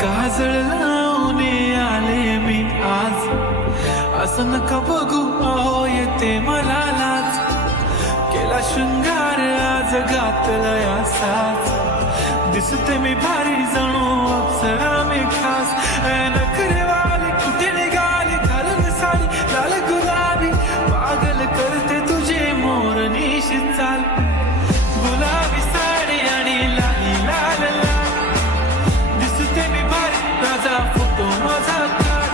काजळ लावून आले मी आज, असं नका बघू अहो येते मला लाज, केला शृंगार आज घातलाय असाच, दिसते मी भारी जणू अप्सरा मी खास, नखरेवाली कुठे निघाली घालून साडी लाल गुलाबी, पागल करते तुझे मोरनीशी चाल, गुलाबी साडी आणि लाली लाल लाल, दिसते मी भारी राजा फोटो माझा काढ,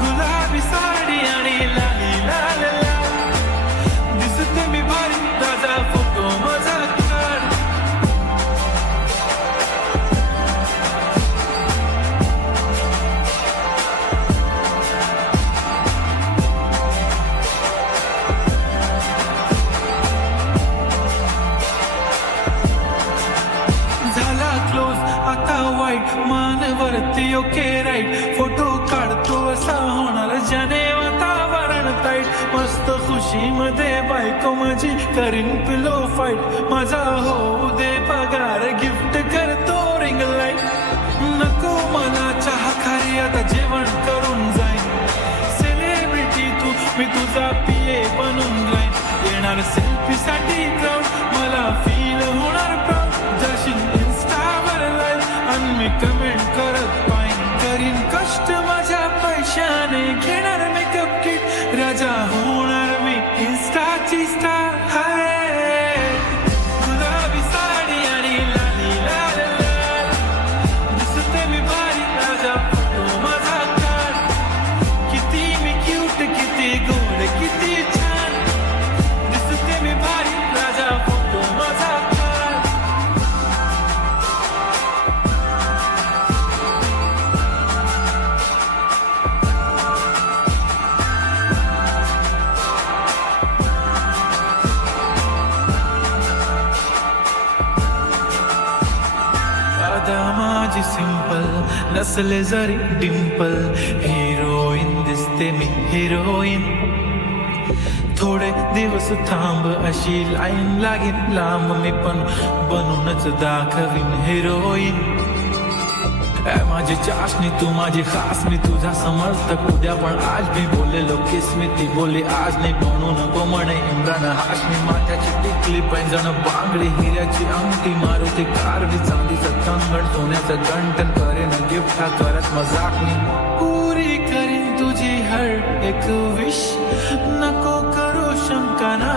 गुलाबी साडी आणि लाली लाल लाल, दिसते मी भारी राजा फोटो माझा काढ. झाला क्लोज आता वाईट मानवरती ओके राईट, फोटो काढतो असा होणार ज्याने वातावरण ताईट, मस्त खुशी मध्ये बायको माझी करीन पिलो फाईट, माझा होऊ दे पगार गिफ्ट करतो रिंग लाईट, नको मला चहा खारी आता जेवण करून जाईन, सेलिब्रिटी तू मी तुझा पिये बनून राहीन, येणार सेल्फी साठी क्राऊड मला फील होणार प्राऊड, जशीन इन्स्टावर लाईव्ह आणि मी कमेंट करत पाईन, करीन कष्ट माझ्या पैशाने घेणार मेकअप किट, राजा होणार मी इन्स्टाची स्टार. हाय गुलाबी साडी आणि लाली लाल लाल, दिसते मी भारी राजा फोटो माझा काढ, किती मी क्यूट किती गोड किती छान, दिसते मी भारी राजा फोटो माझा काढ. अदा माझी सिंपल नसले जरी डिंपल, हिरोईन दिसते मी हिरोईन, थोडे दिवस थांब अशी लाईन लागेल लांब, मी पण बनूनच दाखवीन हिरोईन, माझी चाशनी तू माझी खास, मी तुझा समर्थक उद्या पण आज मी बोललेलो किस मी, ती बोलली आज नाही बनू नको म्हणे इम्रान हाशमी, माथ्याची टिकली पैंजण बांगडी हिऱ्याची अंगठी, मारुती कारवी चांदीचं कंगण सोन्याचं गंटन, करेन गिफ्ट हा करत मजाक मी, पुरी करीन तुझी हर एक विश, नको करू शंका ना